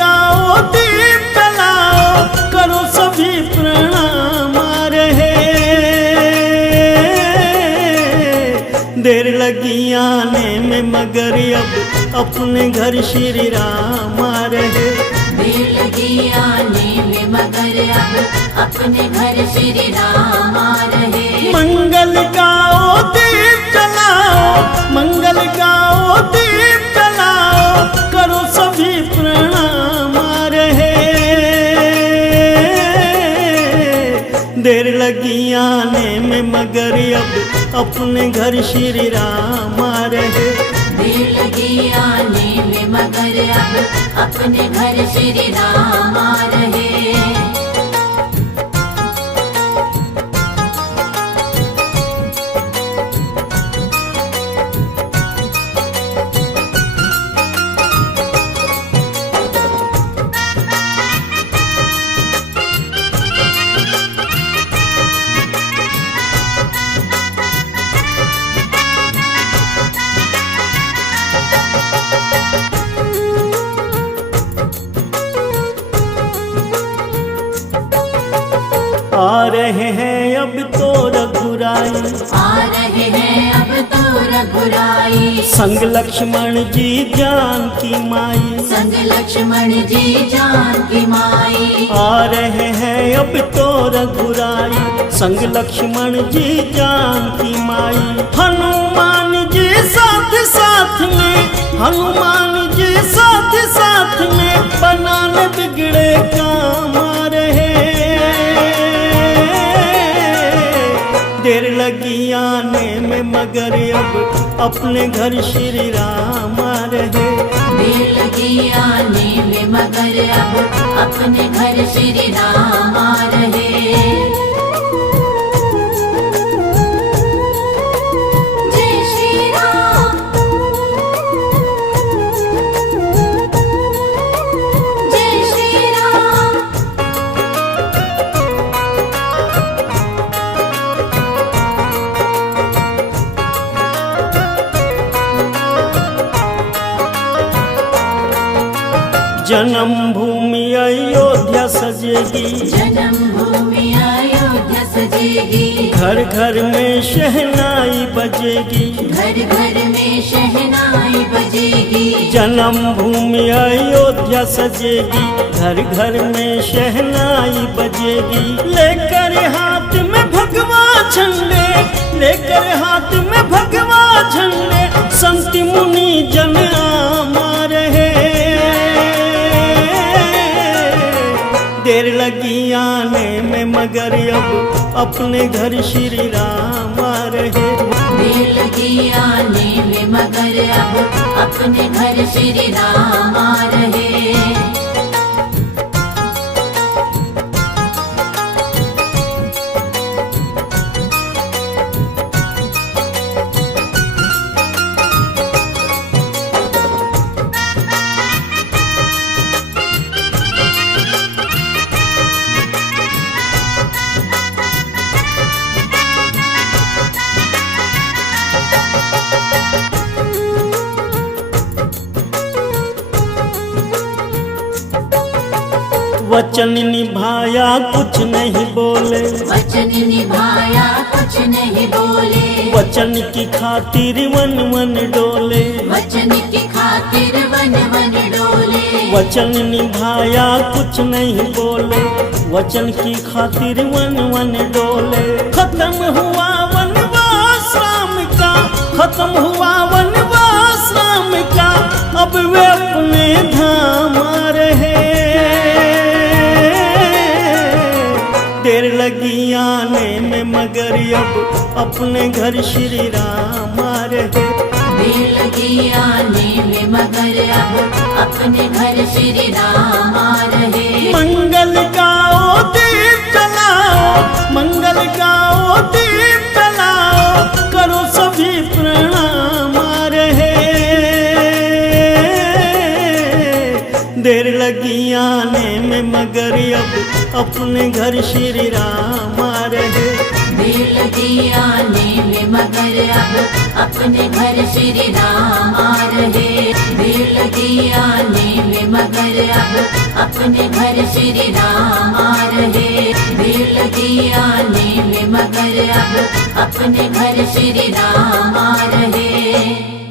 गाओ दीप जलाओ करो सभी प्रणाम रहे। देर लगी आने में मगर अब अपने घर श्री राम आ रहे। देर लगी आने में मगर अब अपने घर श्री राम आ रहे। मंगल गाओ दीप जलाओ मंगल गाओ दीप जलाओ करो सभी प्रणाम रहे। देर लगी आने में मगर अब अपने घर श्री राम आ रहे। देर लगी आने में मगर अब अपने घर श्री राम आ रहे। आ रहे हैं अब तो रघुराई आ रहे हैं अब तो रघुराई। संग लक्ष्मण जी जानकी माई संग लक्ष्मण जी जानकी माई। आ रहे हैं अब तो रघुराई संग लक्ष्मण जी जानकी माई। हनुमान जी साथ साथ में हनुमान जी साथ साथ में बनाने बिगड़े काम आ रहे। देर लगी आने में मगर अब अपने घर श्री राम आ रहे। देर लगी आने में मगर अब अपने घर श्री राम आ रहे। जय श्री राम जय श्री राम। जन्म भूमि अयोध्या सजेगी जन्म भूमि अयोध्या सजेगी। घर घर में शहनाई बजेगी घर घर में शहनाई बजेगी। जन्म भूमि अयोध्या सजेगी घर घर में शहनाई बजेगी। लेकर हाथ में भगवा झंडे लेकर हाथ में भगवा झंडे संत मुनि जन आम रहे। देर लगी आने में मगर अब अपने घर श्री राम आ रहे। देर लगी आने में मगर अब अपने घर श्री राम आ रहे। वचन निभाया कुछ नहीं बोले वचन निभाया कुछ नहीं बोले। वचन की खातिर वन वन डोले वचन की खातिर वन वन डोले। वचन निभाया कुछ नहीं बोले वचन की खातिर वन वन डोले। खत्म हुआ वनवास राम का खत्म हुआ वनवास राम का अब वे अपने धाम आ रहे। देर लगी आने में मगर अब अपने घर श्री राम आ रहे। देर लगी आने में मगर अब अपने घर श्री राम आ रहे। मंगल गाओ दीप जलाओ मंगल गाओ दीप जलाओ करो सभी प्रणाम आ रहे। देर लगी आने में मगर अब अपने घर श्री राम आ रहे। देर भीड़ लगी आने में मगर अब अपने घर श्री राम आ रहे। भीड़ लगी आने में मगर अब अपने घर श्री राम आ रहे। भीड़ लगी आने में मगर अब अपने घर श्री राम आ रहे।